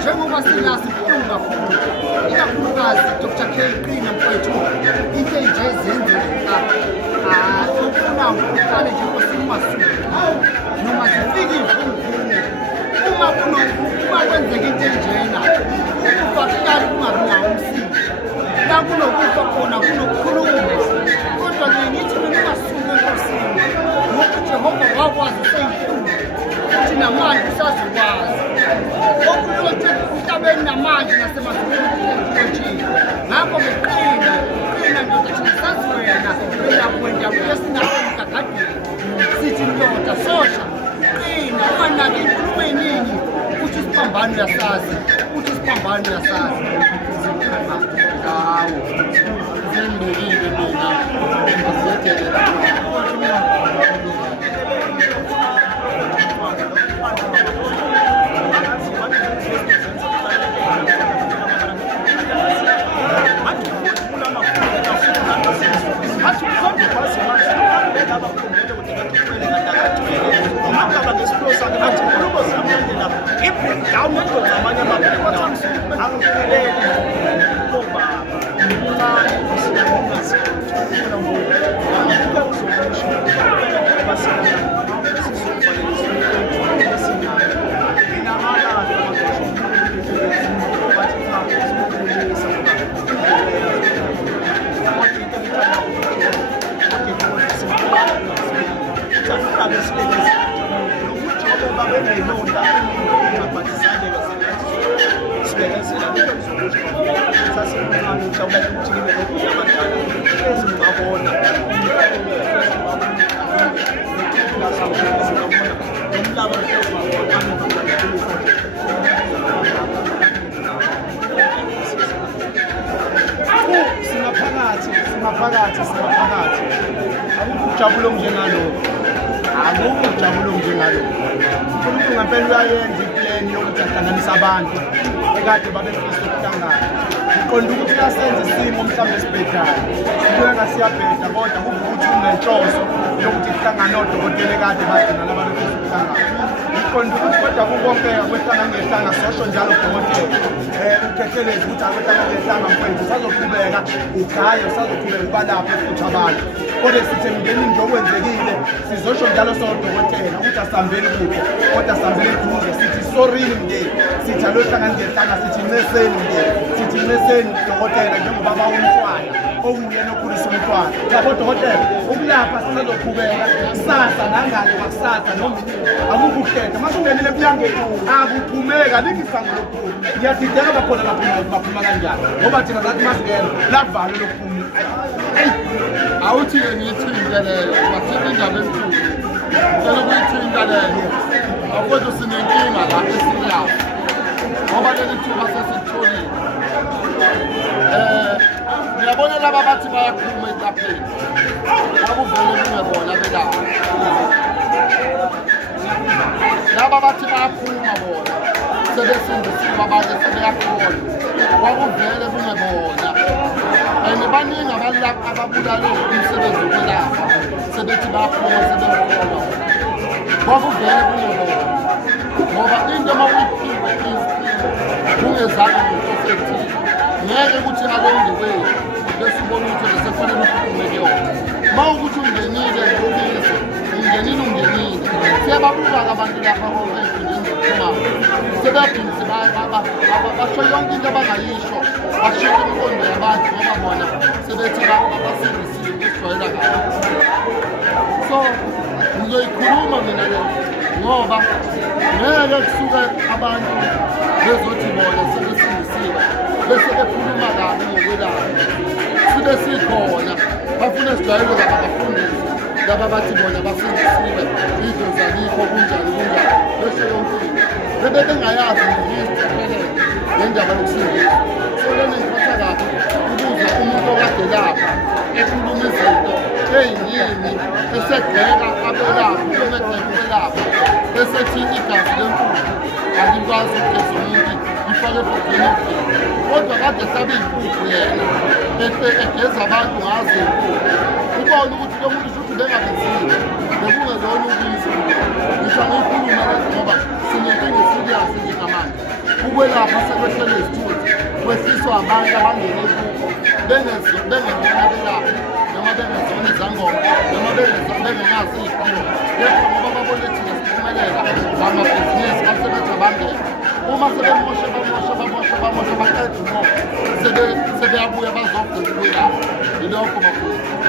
njengoba singazi ubuhlungu kakhulu la kunokufa khona kunokukhuluma kodwa ngithi mina ngasuka enkosini ngoba Jehova wakwazi seyikhulu futhi namanje usazokwazi okulothe umhlabeni namanje nasemazulwini ngakho ngiqina ndoda thina sazi wena uyakwenda kuyesinawo emgagadweni sithi ndoda sosha qina unganaki inkulumo eningi ukuthi isiphambano uyasazi ukuthi isiphambano uyasazi hawo sengibekile mina ngizethela simaphakathi akujabulo njengalokho akujabulo njengalokho umuntu ngempela uyayenza iplan yokuthi ahlanganise abantu ekade babefisa ukuhlangana iqonda ukuthi yasenza isimo mhlawumbe esibhedayo sibuye ngasiyabheda kodwa kube ukuthi unenhloso yokuthi kuhlangane odokotela ekade bagcina labantu befisa ukuhlangana iqonda ukuthi kodwa kukonke kwehlanga ngehlanga sosho njalo udokotela ukhetheleze ukuthi abehlanga ngehlanga mfowethu sazoqhubeka ugayo sazoqhubeka ubalapha futhi abantu kodwa sithi mngeni nje okwenzekile sizosho njalo sodokotela ukuthi asihambeni kude kodwa sihambele eduze sithi sorry mngeni sithi alohlanga ngehlanga sithi nceseni mngeni sithi nceseni udokotela njengobaba womntwana owuyena okhulisa umntwana yabo dokotela ukulapha sizoqhubeka kusasa nangale kwakusasa noma akukukhetha mase ungenile ebunyangeni akuphumeka lingisango lokuphuma ngiyadideka bakhona baphuma kanjani ngoba thina zathi masigena lavalo lokuphuma awuthi-ke ngiyithinta leyo bathinta indaba enkulu ngicela ukuyithinta leyo akwethu sinenkinga la esiyapha ngoba leli thuba sesitholile ngiyabona laba bathi bayakhuluma etafeni akuvele kungebona belapha laba bathi bayakhuluma bona sebesindisiwe abanye sebeyakholwa kwakuvele kungebona and baningi ababulale umsebenzi wokwelapha sebethi bayakhuluma sebekholwa kwakuvele kungebona ngoba into uma uyiphiwe kungezange ngokosethile ngeke ukuthi along the way bese ubona ukuthi sefanele ukhulume kuyona ma ukuthi ungenile ngobizwe ungenile siyababuka abantu lapha okwendlini zokuxhumana sebeyaphindise basho yonke into abangayisho basho imiqondo yabantu ngoba bona sebethi basindisile ukuzijwayela ngayo so ngizoyikhuluma mina le ngoba ngeke kusuke abantu bezothi bona sebesindisiwe bese bekhuluma kabi ngokwelapha sibe sikhona bafuna sijwayele laba bafundisi laba bathi bona basindisiwe izinto zalikho kunjani besho yonke into bebengayazi ngendaba yokusindisa so lena ngiphatha kabi ukuze umuntu okade lapha ekhuluma izinto ey'ningi esegxeka abelapha ubemegxeka ukwelapha esethi igazi lenkukhu alikwazi ukugeza umuntu ifake ebhodweni kodwa kade sabe inkukhu yena egeza abantu ngazo inkukhu ubone ukuthi lo muntu futhi bengabenzile bekungelona ubisi ngisho ngiyikhuluma lezi ngoba sinenkinga esirious njengamanje ukwelapha sekwehlele izithuthi kwehliswa abantu abangene kuko bengengena belapha noma bengezona izangoma noma bengenazo iy'kolo kepha ngoba babone thina siphumelela ngamabhizinisi basebenza bangena uma sebemoshe baqeda umoya sebeyabuya bazogeza kubwira ilokho bafuna